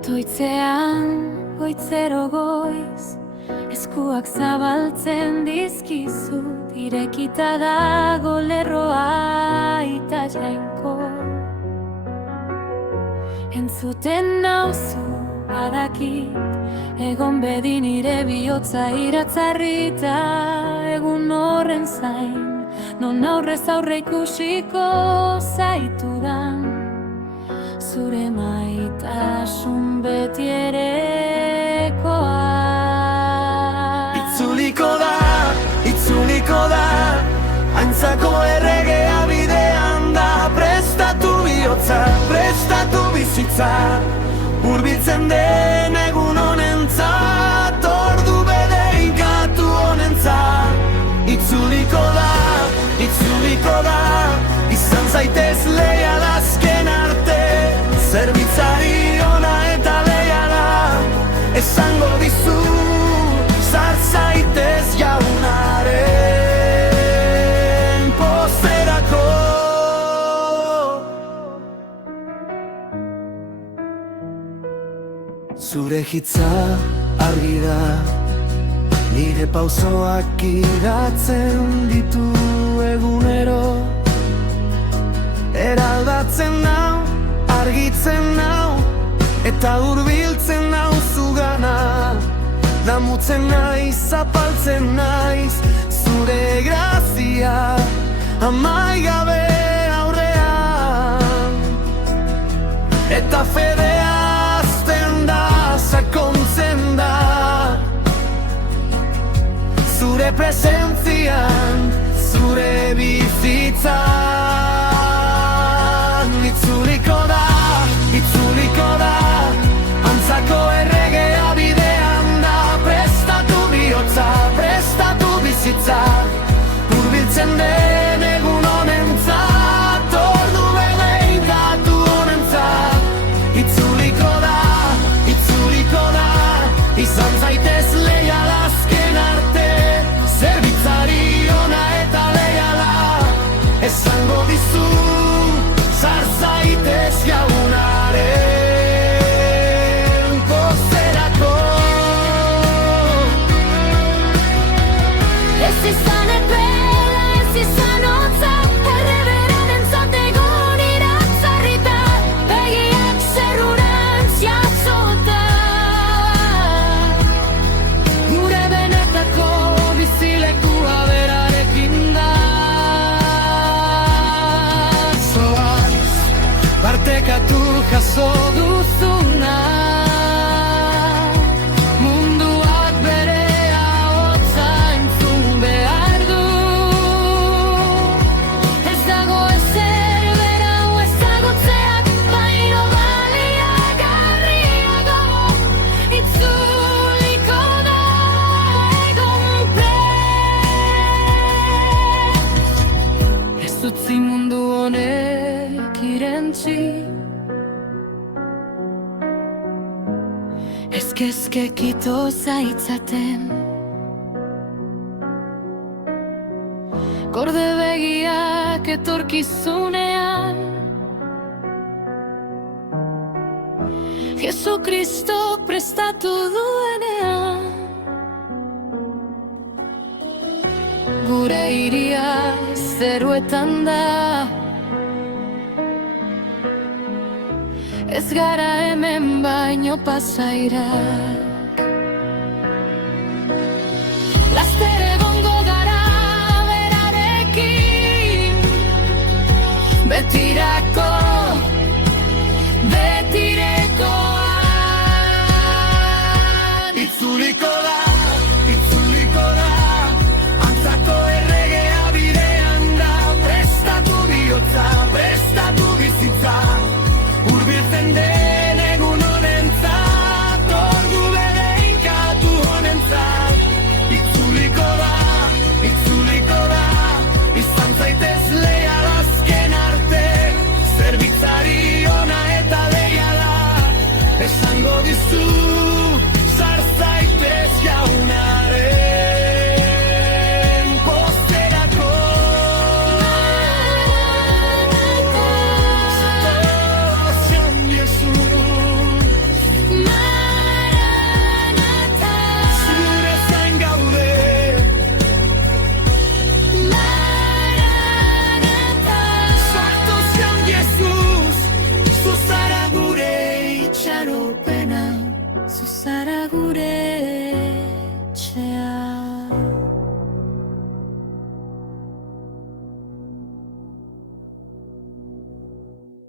Toitzean, goitzero goiz, eskuak zabaltzen dizkizut, irekita dago lerroa ita jainko. Entzuten nauzu badakit, egon bedi nire bihotza iratzarrita, egun horren zain, non aurrez aurre ikusiko zaitudan, zure maitasun beti erekoa. Itzuliko da, aintzako erregea bidean da. Prestatu bihotza, prestatu bizitza, hurbiltzen den egun honentzat, ordu bedeinkatu honentzat. Itzuliko da, izan zaitez leial azken arte, zerbitzari ona eta leiala, esango dizu, zar zaitez jaunaren pozerako. Zure hitza argi da, nire pausoak idatzen ditu egunero. Eraldatzen nau, argitzen nau, eta hurbiltzen nau zugana. Damutzen naiz, zapaltzen naiz, zure grazia amaigabe aurrean. Eta fedea azten da, sakontzen da, zure presentzian, zure bizitzan. Itzuliko da, antzako erregea bidean da. Prestatu bihotza, prestatu bizitza, hurbiltzen den egun honentzat, ordu bedeinkatu honentzat. Itzuliko da, izan zaitez leial azken arte, zerbitzari ona eta leiala, esango dizu, zar zaitez jaunaren pozerako. Ez izan epela, ez izan hotza, erreberen entzat egon iratzarrita, begiak zerrurantz jatzota. Gure benetako bizilekua berarekin da. Zoaz, partekatu jaso duzuna, munduak bere ahotsa entzun behar du. Ez dago ezer berau ezagutzeak, baino baliagarriago. Itzuliko da egon prest. Ez utzi mundu honek irentzi, ezkezkekito zaitzaten. Gorde begiak etorkizunean, Jesu Kristok prestatu duenean. Gure iria zeruetan da, ez gara hemen baino pasairak. Laster egongo gara berarekin, betirako, betirekoan. Itzuliko da, antzako erregea bidean da. Prestatu bihotza, prestatu bizitza, hurbiltzen den egun honentzat, ordu gure